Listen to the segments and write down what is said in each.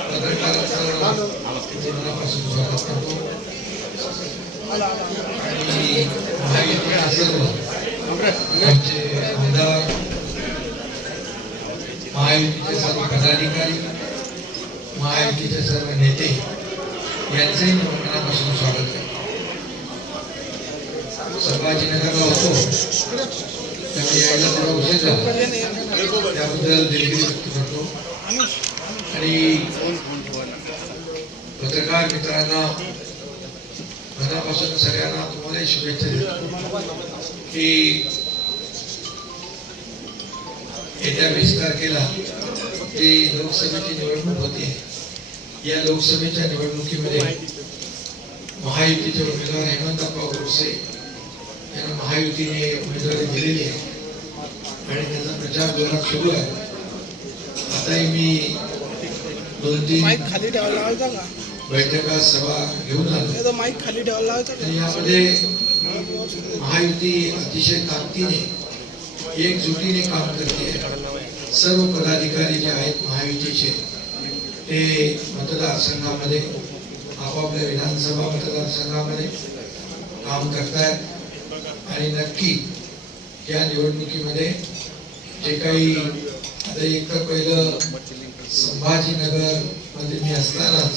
पत्रकारांचं मनापासून स्वागत करतो आणि महायुतीचे सर्व आमचे आमदार, महायुतीचे सर्व पदाधिकारी, महायुतीचे सर्व नेते यांचंही मनापासून स्वागत करतो. संभाजीनगरला होतो त्यामुळे यायला थोडा उशीर झाला, त्याबद्दल दिलगिरी व्यक्त करतो. आणि पत्रकार मित्रांना मनापासून सगळ्यांना तुम्हाला शुभेच्छा देतो की येत्या 20 तारखेला जी लोकसभेची निवडणूक होती, या लोकसभेच्या निवडणुकीमध्ये महायुतीचे उमेदवार हेमंतप्पा गोडसे यांना महायुतीने उमेदवारी दिलेली आहे आणि त्याचा प्रचार जोरात सुरू आहे. आताही मी 2-3 बैठका सभा घेऊन आलो. यामध्ये महायुती अतिशय ताकदीने एकजुटीने काम करते. सर्व पदाधिकारी जे आहेत महायुतीचे ते मतदारसंघामध्ये आपापल्या विधानसभा मतदारसंघामध्ये काम करतायत आणि नक्की या निवडणुकीमध्ये जे काही आता एक तर पहिलं संभाजीनगर मध्ये मी असतानाच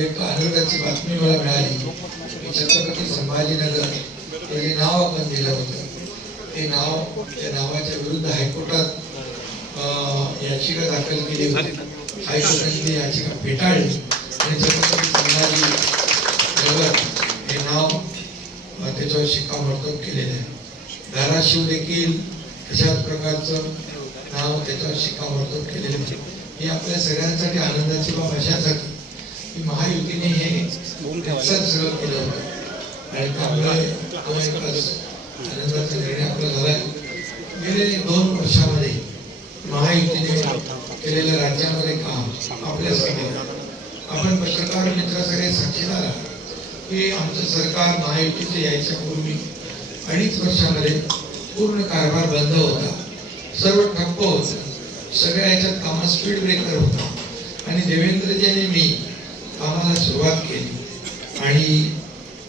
एक आनंदाची बातमी मला मिळाली की छत्रपती संभाजीनगर हे जे नाव आपण दिलं होतं ते नाव, त्या नावाच्या विरुद्ध हायकोर्टात याचिका दाखल केली होती. हायकोर्टाने याचिका फेटाळली आणि छत्रपती संभाजीनगर हे नाव त्याच्यावर शिक्कामोर्तब केलेलं आहे. धाराशिव देखील अशाच प्रकारचं नाव त्याच्यावर शिक्कामोर्तब केलेलं आहे. ही आपल्या सगळ्यांसाठी आनंदाची बाब अशासाठी की महायुतीने हे सगळं केलं होतं आणि त्यामुळे तो एक आनंदाचा निर्णय आपला झाला. गेले 2 वर्षामध्ये महायुतीने केलेलं राज्यामध्ये काम आपल्यासाठी आपण पत्रकार मित्र सगळे साक्षीदार आहात की आमचं सरकार महायुतीचे यायच्या पूर्वी 2.5 वर्षामध्ये पूर्ण कारभार बंद होता, सर्व ठप्प होतं, सगळ्या याच्यात कामात स्पीड ब्रेकर होता आणि देवेंद्रजींनी मी कामाला सुरुवात केली आणि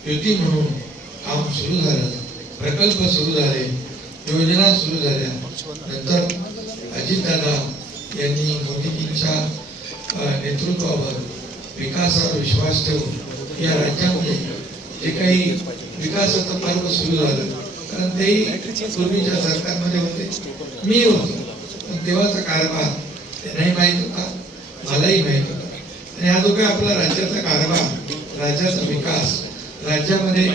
युती म्हणून काम सुरू झालं, प्रकल्प सुरू झाले, योजना सुरू झाल्या. नंतर अजितदादा यांनी मोदीजींच्या नेतृत्वावर विकासावर विश्वास ठेवून या राज्यामध्ये जे काही विकासाचं पर्व सुरू झालं, कारण तेही पूर्वीच्या सरकारमध्ये होते, मी होतो, पण तेव्हाचा कारभार त्यांनाही माहीत होता, मलाही माहीत होता. आणि हा जो काही आपला राज्याचा कारभार, राज्याचा विकास, राज्यामध्ये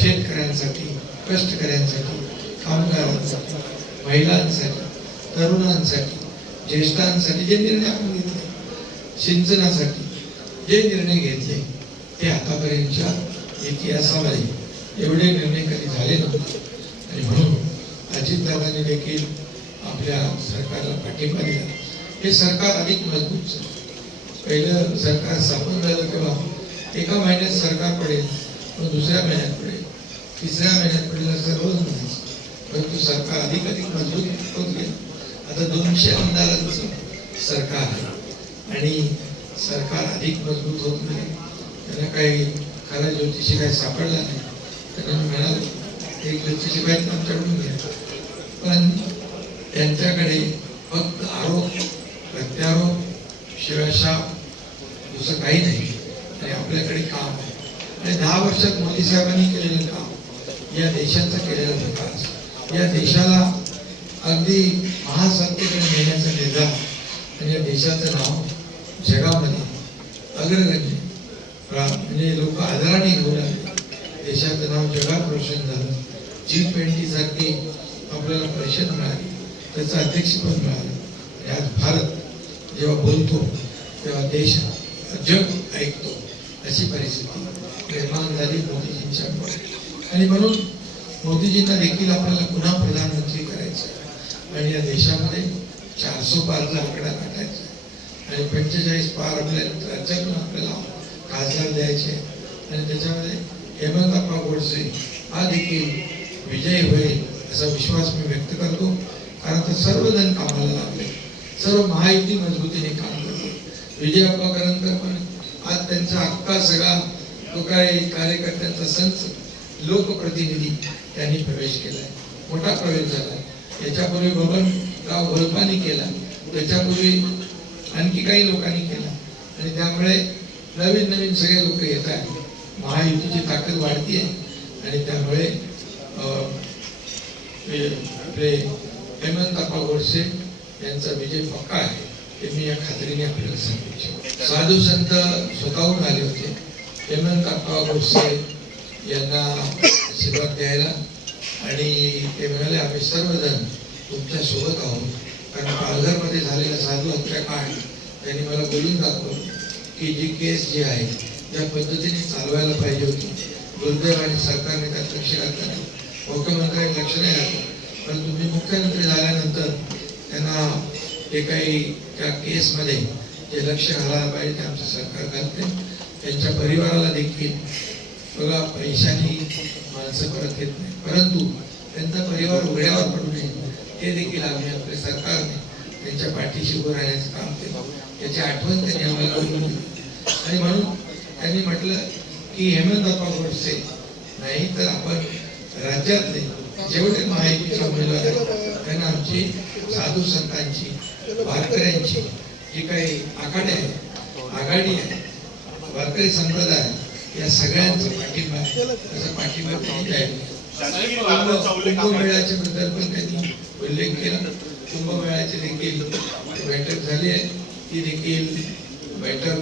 शेतकऱ्यांसाठी, कष्टकऱ्यांसाठी, कामगारांसाठी, महिलांसाठी, तरुणांसाठी, ज्येष्ठांसाठी जे निर्णय आपण घेतले, सिंचनासाठी जे निर्णय घेतले ते आतापर्यंतच्या इतिहासामध्ये एवढे निर्णय कधी झाले नव्हते. आणि म्हणून अजितदादांनी देखील आपल्या सरकारला पाठिंबा दिला. हे सरकार अधिक मजबूत झालं. पहिलं सरकार स्थापन झालं तेव्हा एका महिन्यात सरकार पडेल, पण दुसऱ्या महिन्यात पडेल, तिसऱ्या महिन्यात पडेल असं रोज नाही. परंतु सरकार अधिक मजबूत होत गेलं. आता 200 आमदारांचं सरकार आहे आणि सरकार अधिक मजबूत होत गेले. त्यांना काही खरा ज्योतिषी काही सापडला नाही. त्यांना म्हणाल एक ज्योतिषी बाई आमच्याकडून घ्या, पण त्यांच्याकडे फक्त आरोप, प्रत्यारोप, शिवाशाप दुसरं काही नाही आणि आपल्याकडे काम आहे. आणि 10 वर्षात मोदी साहेबांनी केलेलं काम, या देशाचा केलेला विकास, या देशाला अगदी महासत्तेकडे नेण्याचा निर्धार आणि या देशाचं नाव जगामध्ये अग्रगण्य म्हणजे लोक आदराने घेऊन आले. देशाचं नाव जगात रोशन झालं. G20 सारखी आपल्याला परिषद मिळाली, त्याचं अध्यक्षपद मिळालं. आणि आज भारत जेव्हा बोलतो तेव्हा देश, जग ऐकतो, अशी परिस्थिती निर्माण झाली मोदीजींच्यामुळे. आणि म्हणून मोदीजींना देखील आपल्याला पुन्हा प्रधानमंत्री करायचं आणि या देशामध्ये 400 पारचा आकडा गाठायचा आणि 45 पार आपल्या राज्यातून आपल्याला खासदार द्यायचे आणि त्याच्यामध्ये हेमंतप्पा गोडसे हा देखील विजयी होईल असा विश्वास मी व्यक्त करतो. कारण तर सर्वजण कामाला लागले, सर्व महायुती मजबूतीने काम करते. विजय अप्पाकरांकर पण आज त्यांचा अख्खा सगळा तो काय कार्यकर्त्यांचा संच लोकप्रतिनिधी त्यांनी प्रवेश केलाय, मोठा प्रवेश झाला. याच्यापूर्वी बबनराव गोलपानी केला, त्याच्यापूर्वी आणखी काही लोकांनी केला आणि त्यामुळे नवीन नवीन सगळे लोक येत आहेत. महायुतीची ताकद वाढती आहे आणि त्यामुळे हेमंत अप्पा गोडसे यांचा विजय पक्का आहे हे मी या खात्रीने आपल्याला सांगू इच्छितो. साधू संत स्वतःहून आले होते हेमंत अप्पा गोडसे यांना आशीर्वाद द्यायला आणि ते म्हणाले आम्ही सर्वजण तुमच्या सोबत आहोत. कारण पालघरमध्ये झालेला साधू हत्याकांड त्यांनी मला बोलून दाखवलं की जी केस जी आहे ज्या पद्धतीने चालवायला पाहिजे होती, दुर्दैवाने सरकारने त्यात लक्ष घातलं नाही, मुख्यमंत्र्यांनी लक्ष नाही घातलं. पण तुम्ही मुख्यमंत्री झाल्यानंतर त्यांना ते काही त्या केसमध्ये जे लक्ष घालायला पाहिजे ते आमचं सरकार घालते. त्यांच्या परिवाराला देखील बघा पैशाने माणसं परत येत नाही, परंतु त्यांचा परिवार उघड्यावर पडू नये हे देखील आम्ही आपल्या सरकारने त्यांच्या पाठीशी उभं राहण्याचं काम केलं. याची आठवण त्यांनी आम्हाला करून दिली आणि म्हणून त्यांनी म्हटलं की हेमंत अप्पा गोडसे नाही तर आपण राज्यातले जेवढे महायुतीचे उमेदवार आहेत त्यांना आमची साधू संतांची वारकऱ्यांची जी काही आघाडी आहे वारकरी संप्रदाय या सगळ्यांचा पाठिंबा त्याचा पाठिंबा त्यांनी जाहीर केला. कुंभमेळ्याच्या बद्दल पण त्यांनी उल्लेख केला. कुंभमेळ्याची देखील बैठक झाली आहे, ती देखील बैठक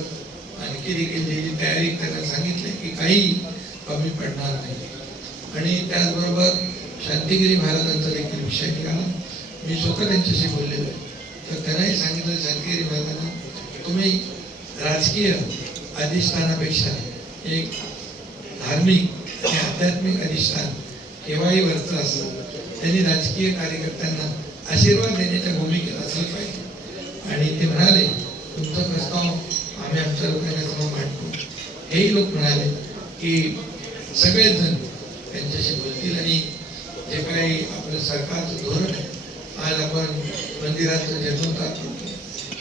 आणखी देखील त्याची तयारी करायला सांगितली की काही कमी पडणार नाही. आणि त्याचबरोबर शांतिगिरी महाराजांचा देखील विषय निघाला. मी स्वतः त्यांच्याशी बोललेलो आहे तर त्यांनाही सांगितलं शांतिगिरी महाराजांना तुम्ही राजकीय अधिष्ठानापेक्षा एक धार्मिक आणि आध्यात्मिक अधिष्ठान केव्हाही वरचं असतं. त्यांनी राजकीय कार्यकर्त्यांना आशीर्वाद देण्याच्या भूमिकेत असलं पाहिजे आणि ते म्हणाले तुमचा प्रस्ताव आम्ही आमच्या लोकांना समोर मांडतो. हेही लोक म्हणाले की सगळेच जण त्यांच्याशी बोलतील आणि जे काही आपलं सरकारचं धोरण आहे आज आपण मंदिराचं जीर्णोद्धार करतो.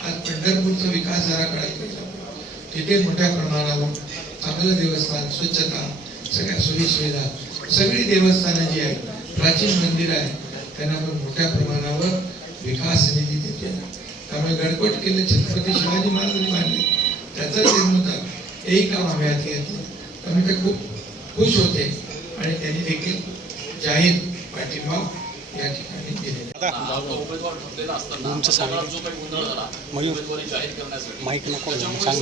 आज पंढरपूरचा विकास आराखडा केला, तिथे मोठ्या प्रमाणावर चांगलं देवस्थान, स्वच्छता, सगळ्या सोयीसुविधा, सगळी देवस्थानं जी आहेत, प्राचीन मंदिर आहे त्यांना पण मोठ्या प्रमाणावर विकास निधी देते. त्यामुळे गडकोट किल्ले छत्रपती शिवाजी महाराजांनी बांधले, त्याचा जीर्णोद्धार हेही काम आम्ही हाती घेतलं. त्यामुळे ते खूप खुश होते आणि त्यांनी देखील जाहीर पाठिंबा या ठिकाणी दिलेला. माईक नको सांग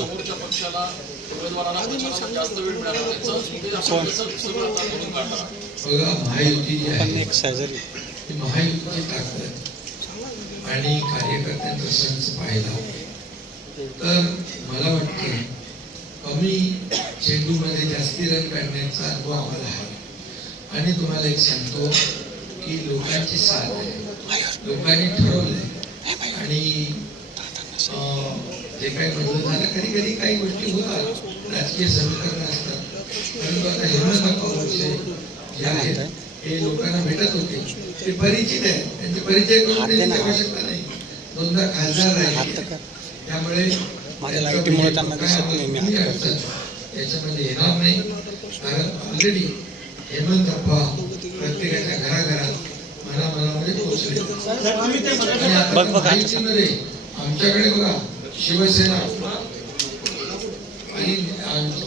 बघा महायुती जी आहे एक सर्जरी ती महायुतीची ताकद आणि कार्यकर्त्यांचा संच पाहिला तर मला वाटतं कमी चेंडूमध्ये जास्ती रन काढण्याचा अनुभव आम्हाला आहे. आणि तुम्हाला एक सांगतो की लोकांची साथ आहे, लोकांनी ठरवलंय आणि जे काही बदल झाला कधी कधी काही गोष्टी होतात, राजकीय समीकरण असतात, परंतु आता हेमंत अप्पा गोडसे जे आहेत हे लोकांना भेटत होते, ते परिचित आहे, त्यांचे परिचय करून देण्याची आवश्यकता नाही. दोनदा खासदार राहिले त्यामुळे याच्यामध्ये येणार नाही. कारण ऑलरेडी हेमंत अप्पा प्रत्येकाच्या घराघरात मनामध्ये पोहोचले आणि आता महायुतीमध्ये आमच्याकडे बघा शिवसेना आणि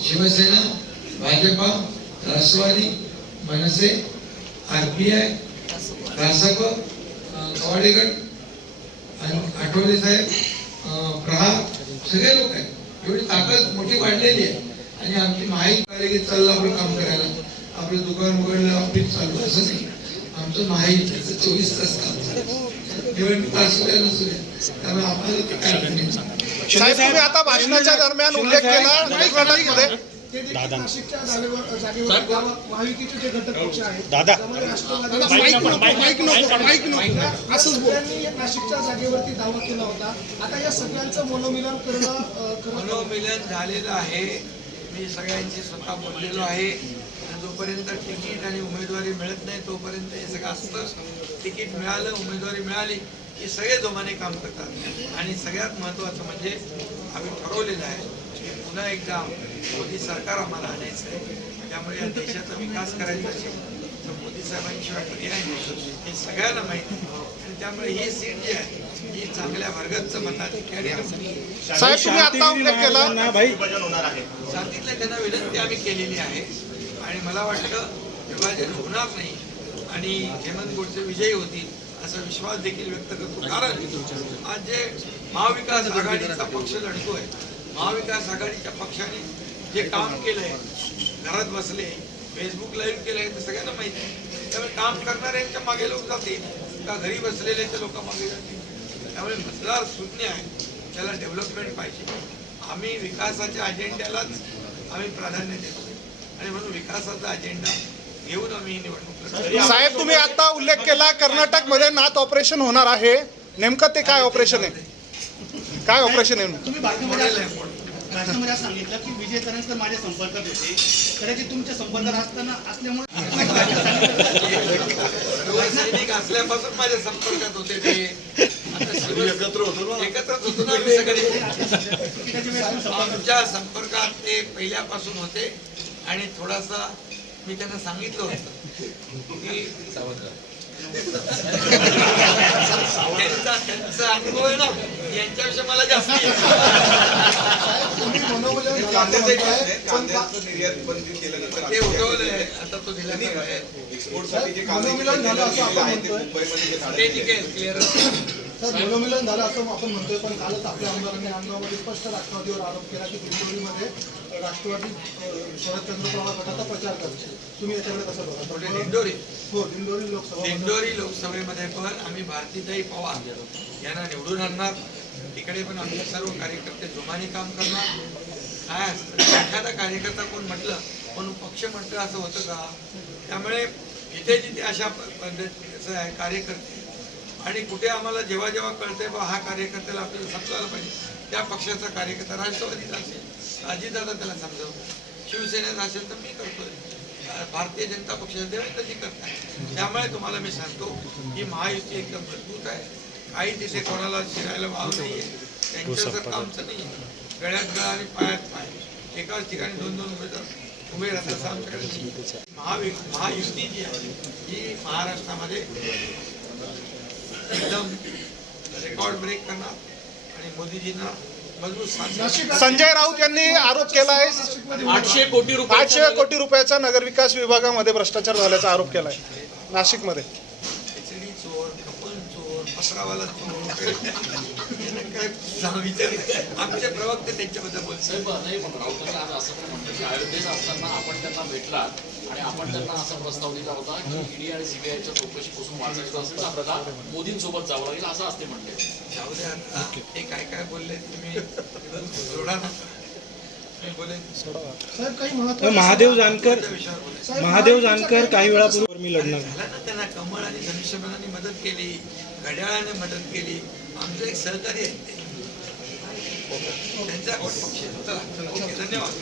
शिवसेना, भाजपा, राष्ट्रवादी, मनसे, RPI, रासप, कवाडे गट, आठवले साहेब, प्रहार सगळे लोक आहेत. एवढी ताकद मोठी वाढलेली आहे आणि आमची माहिती कार्यगीत चाललं आपलं काम करायला, आपलं दुकान उघडलं, ऑफिस चालू असं नाही. आमचं माहिती 24 तास काम चालू, निवडणूक असू द्या नसू द्या, त्यामुळे आपल्याला ते काय साहेब तुम्ही आता भाषणाच्या दरम्यान उल्लेख केला नाशिकच्या जागेवर महायुतीचे जे घटक पक्ष आहेत नाशिकच्या जागेवरती दावा केला होता. आता या सगळ्यांचं मनोमिलन मनोमिलन झालेलं आहे. मी सगळ्यांची स्वतः बोललेलो आहे. जोपर्यंत तिकीट आणि उमेदवारी मिळत नाही तोपर्यंत हे सगळं असतं. तिकीट मिळालं, उमेदवारी मिळाली की सगळे जोमाने काम करतात आणि सगळ्यात महत्त्वाचं म्हणजे आम्ही ठरवलेलं आहे की पुन्हा एकदा मोदी सरकार आम्हाला आणायचं आहे. त्यामुळे या देशाचा विकास करायचा असेल तर मोदी साहेबांशिवाय पर्याय नाही हे सगळ्यांना माहिती आहे. आणि त्यामुळे ही सीट जी आहे ही चांगल्या वर्गच मताधिकारी साहेब तुम्ही आता उल्लेख केला सांगितलं त्यांना विनंती आम्ही केलेली आहे आणि मला वाटतं विभाजन होणार नाही आणि हेमंत गोडसे विजयी होतील असा विश्वास देखील व्यक्त करतो. कारण आज जे महाविकास आघाडीचा पक्ष लढतोय, महाविकास आघाडीच्या पक्षाने जे काम केलंय, घरात बसले फेसबुक लाईव्ह केलंय तर सगळ्यांना माहिती आहे. त्यामुळे काम करणाऱ्यांच्या मागे लोक जातील का घरी बसलेल्याच्या लोक मागे जातील. त्यामुळे मतदार शून्य आहे, त्याला डेव्हलपमेंट पाहिजे. आम्ही विकासाच्या अजेंड्यालाच आम्ही प्राधान्य देतो आणि म्हणून विकासाचा अजेंडा घेऊन आम्ही ही निवडणूक लढतो. साहेब तुम्ही आता उल्लेख केला कर्नाटकमध्ये नाथ ऑपरेशन होणार आहे, नेमकं ते काय ऑपरेशन आहे? काय ऑपरेशन आहे? तुम्ही भाषणामध्ये असं सांगितलं की विजय तर माझ्या संपर्कात होते, कदाचित तुमच्या संपर्कात असल्यामुळे सैनिक असल्यापासून माझ्या संपर्कात होते ते. एकत्रच होतो ना आम्ही सगळे. आमच्या संपर्कात ते पहिल्यापासून होते आणि थोडासा मी त्यांना सांगितलं होतं की त्यांचा अनुभव आहे ना यांच्याविषयी मला जास्त ते उठवलंय. आता तो दिला ते निघेल क्लिअर. मनोमिलन झालं असं आपण म्हणतोय, पण कालच आपल्या आमदारांनी नांदगावमध्ये स्पष्ट राष्ट्रवादीवर आरोप केला की दिंडोरीमध्ये राष्ट्रवादी शरदचंद्र पवार गटाचा प्रचार करते. तुम्ही याच्याकडे कसं बघा? दिंडोरी हो, दिंडोरी लोकसभा दिंडोरी लोकसभेमध्ये पण आम्ही भारतीताई पवार यांना निवडून आणणार. तिकडे पण आमचे सर्व कार्यकर्ते जोमाने काम करणार. काय असतं एखादा कार्यकर्ता कोण म्हटलं कोण पक्ष म्हटलं असं होतं का? त्यामुळे इथे जिथे अशा पद्धतीचं आहे कार्यकर्ते आणि कुठे आम्हाला जेव्हा जेव्हा कळतंय बा हा कार्यकर्त्याला आपल्याला समजायला पाहिजे, त्या पक्षाचा कार्यकर्ता राष्ट्रवादीचा असेल अजितदादा त्याला समजावं, शिवसेनेचा असेल तर मी करतोय, भारतीय जनता पक्षाचे देवेंद्रजी करतात. त्यामुळे तुम्हाला मी सांगतो की महायुती एकदम मजबूत आहे. काही तिथे कोणाला शिरायला वाव नाहीये, त्यांच्यासारखं आमचं नाही. गळ्यात गळा आणि पायात पाय, एकाच ठिकाणी दोन दोन उमेदवार उभे राहतात असं आमच्याकडे. महायुती जी आहे ही महाराष्ट्रामध्ये एकदम रेकॉर्ड ब्रेक करणार आणि मोदीजींना मजबूत साथ. संजय राऊत यांनी आरोप केला आहे 800 कोटी रुपयाचा नगरविकास विभागामध्ये भ्रष्टाचार झाल्याचा आरोप केला आहे नाशिकमध्ये. खिचडी चोर, कपल चोर, पत्रावाला चोर काय विचार आमचे प्रवक्ते त्यांच्याबद्दल बोलतात. अयोध्येत असताना आपण त्यांना भेटला आणि आपण त्यांना असा प्रस्ताव दिला होता की ईडी आणि सीबीआयच्या चौकशीपासून वाचायचं असेल तर आपल्याला मोदींसोबत जावं लागेल असं असते म्हणले. जाऊ द्या आता ते काय काय बोलले तुम्ही जोडा ना. मी बोले महादेव जानकर काही वेळापूर्वी मी लढणार झाला ना. त्यांना कमळ आणि धनुष्यबाणाने मदत केली, घड्याळाने मदत केली. आमचं एक सहकारी आहे ते त्यांचा पक्ष. चला, ओके, धन्यवाद.